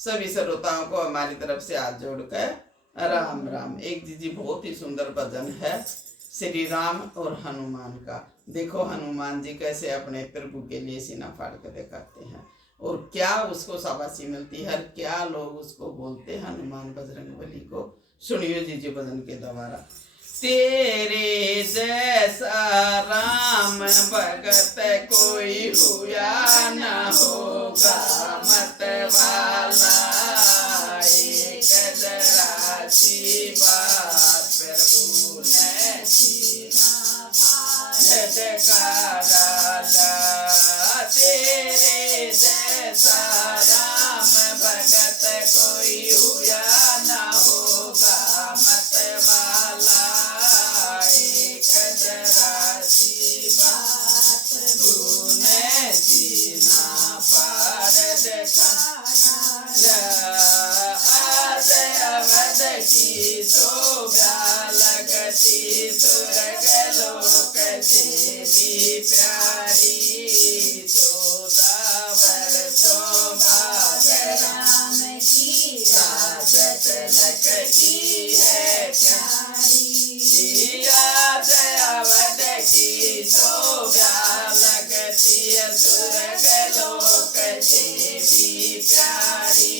सभी श्रोताओं को हमारी तरफ से हाथ जोड़कर राम राम। एक जी बहुत ही सुंदर भजन है श्री राम और हनुमान का। देखो हनुमान जी कैसे अपने प्रभु के लिए सीना फाड़ कर दिखाते हैं और क्या उसको शाबाशी मिलती है, क्या लोग उसको बोलते हैं हनुमान बजरंगबली को। सुनियो जी भजन के द्वारा। तेरे जैसा राम भगत कोई हुआ न होगा, मत वाला एक जरा सी बात प्रभु ने सीना फाड़ डाला। तेरे जैसा राम भगत कोई हुआ न होगा, मत वाला एक जरा सी बात प्रभु ने सीना फाड़ दिखाया। आज अवध की शोभा लगती स्वर्ग लोक से भी प्यारी, 14 वर्षों बाद राम की राजत लगती है प्यारी। आज अवध की शोभा लगती है स्वर्ग लोक से भी प्यारी,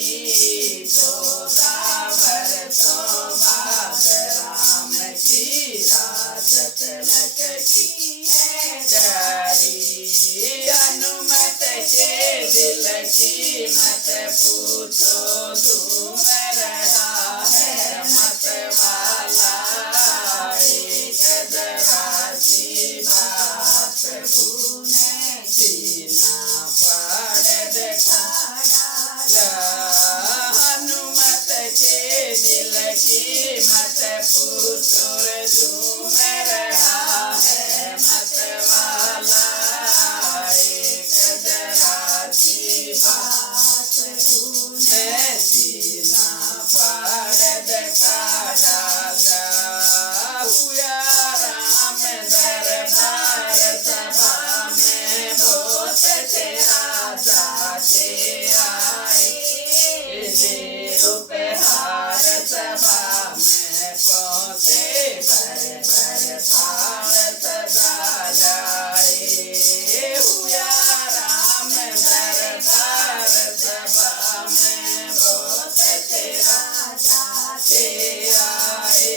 14 वर्षों बाद राम की राजत लगती है प्यारी। हनुमत के दिल की मत पूछो, झूम रहा है मत वाला एक जरा सी बात प्रभु ने सीना फाड़ दिखाया। हनुमत के दिल की मत पूछो, झूम रहा है मत वाला एक जरा सी बात प्रभु ने सीना फाड़ दिखाया। हुआ राम दरबार सभा में बहुत से राजा थे आए, ले उपहार सभा में पहुँचे, भर भर थाल सजाया। हुआ राम दरबार सभा में बहुत से राजा थे आए,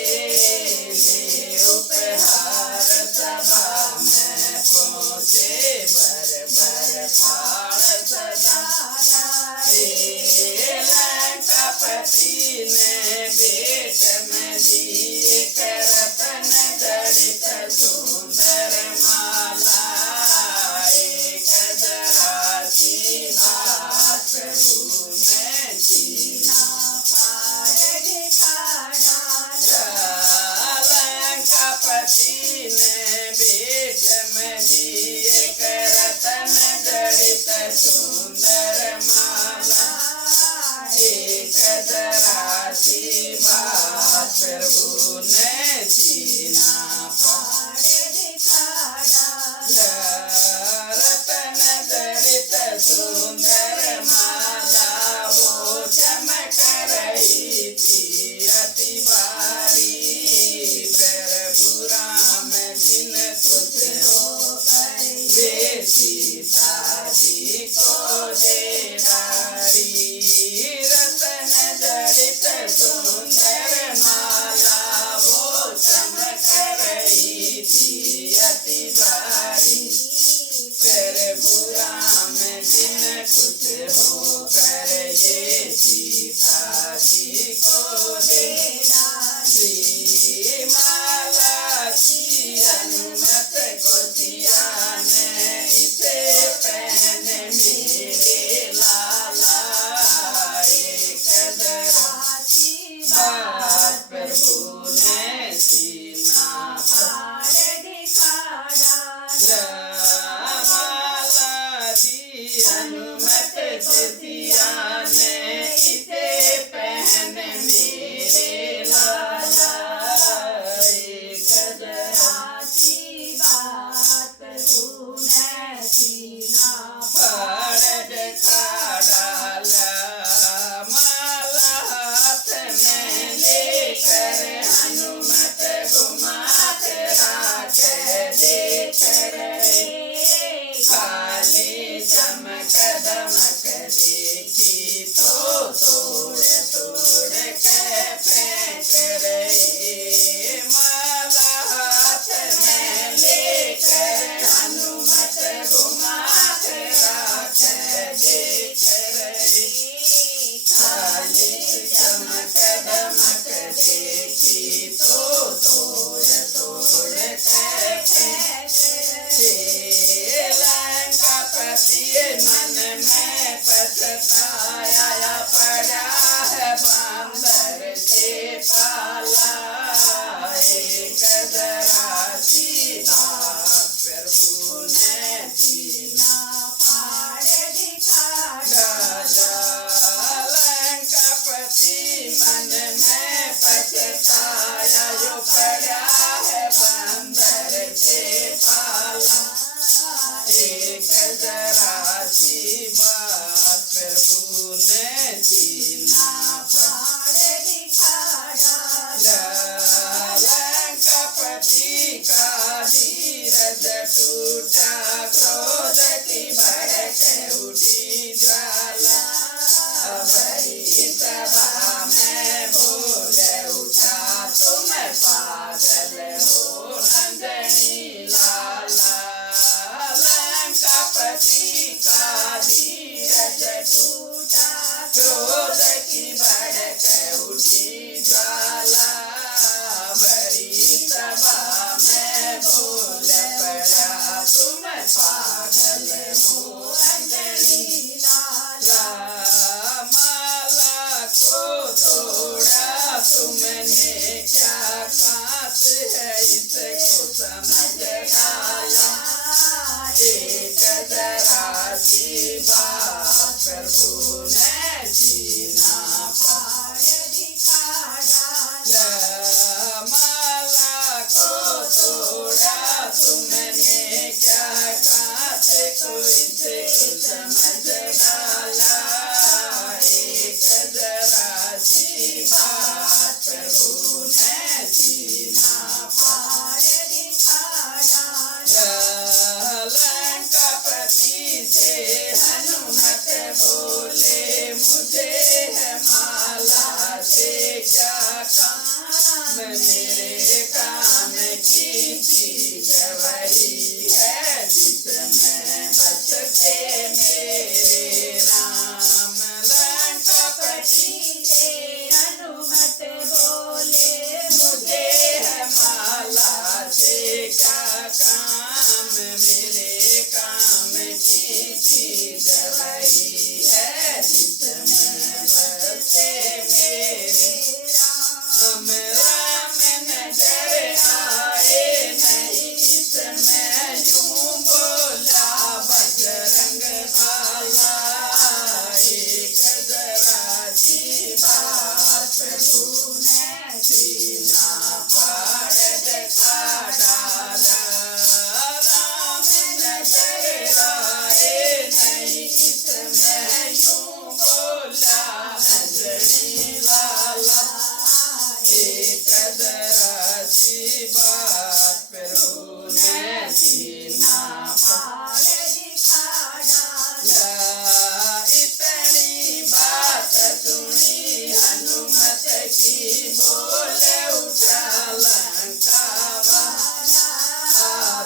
ले उपहार सभा में पहुँचे, भर भर थाल सजाया। लंकापति ने भेंट में दी एक रत्न जड़ित सुंदर माला, एक जरा सी बात प्रभु ने सीना फाड़ दिखाया। लंकापति ने भेंट में दी एक रत्न जड़ित सुंदर माला, एक जरा सी सीना फाड़ लंकापति का धीरज टूटा, क्रोध की भड़क उठी ज्वाला, बड़ी सभा में बोल उठा, तुम पागल हो नंदनी लाला। लंकापति का धीरज टूटा, क्रोध की भड़क उठी ज्वाला, बड़ी सभा में बोल पड़ा, तुम पागल हो अंजनी लाला। माला को तोड़ा तुमने, क्या खास है इसको समझ डाला, एक जरा सी बात प्रभु ने सीना फाड़ दिखा डाला। माला को तोड़ा तुमने, क्या खास कोई से समझ डाला, एक जरा सी बात प्रभु ने सीना फाड़ दिखा डाला। लंकापति से हनुमत बोले, मुझे है माला से क्या काम, मेरे काम की चीज वही है जिसमें बसते मेरे राम। लंकापति से हनुमत बोले, मुझे है माला से क्या काम, मेरे काम की चीज वही है जिसमें बसते मेरे राम। राम नजर आए नहीं इसमें, यूं बोला बजरंग वाला, एक जरा सी बात प्रभु ने सीना फाड़ दिखा डाला। राम नजर आए नहीं इसमें, यूं बोला अंजनी लाला, एक जरा सी बात प्रभु ने सीना फाड़ दिखा डाला। इतनी बात सुनी हनुमत की, बोल उठा लंका वाला,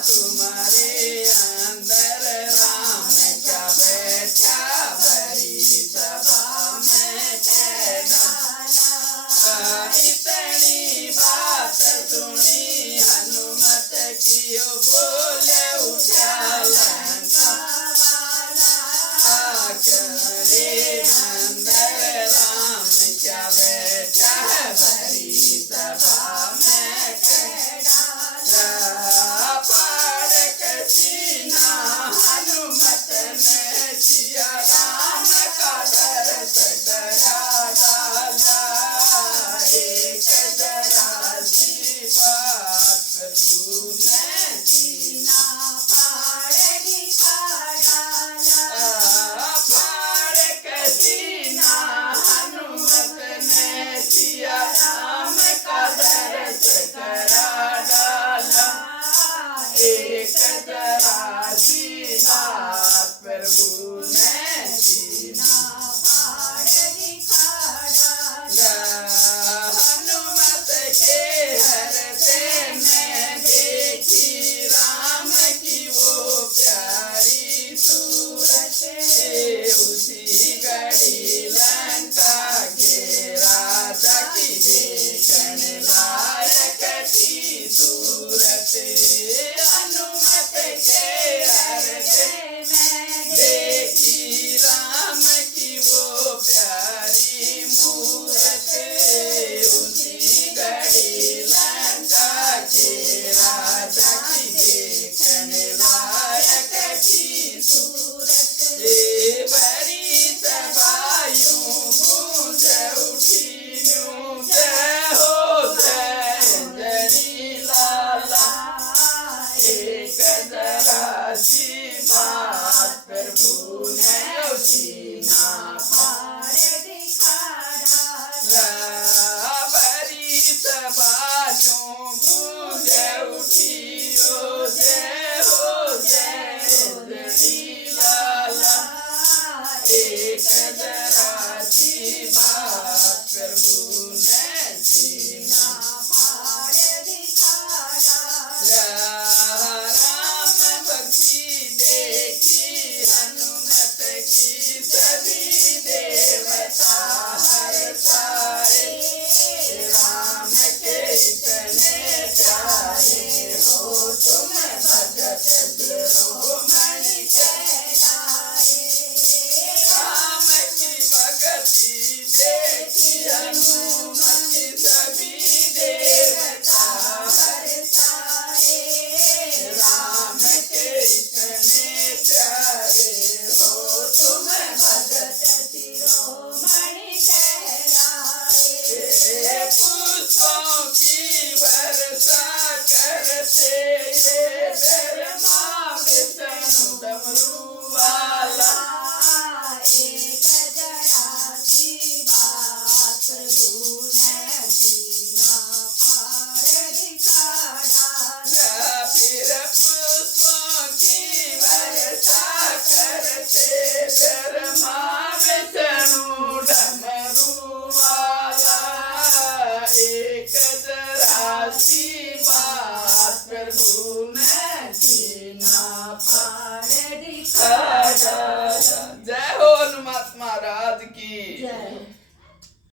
तुम्हारे अंदर राम क्या बैठा, बड़ी सभा में कह डाला। इतनी बात सुनी हनुमत की, बोल उठा लंका वाला, करे अंदर राम क्या बैठा, राम।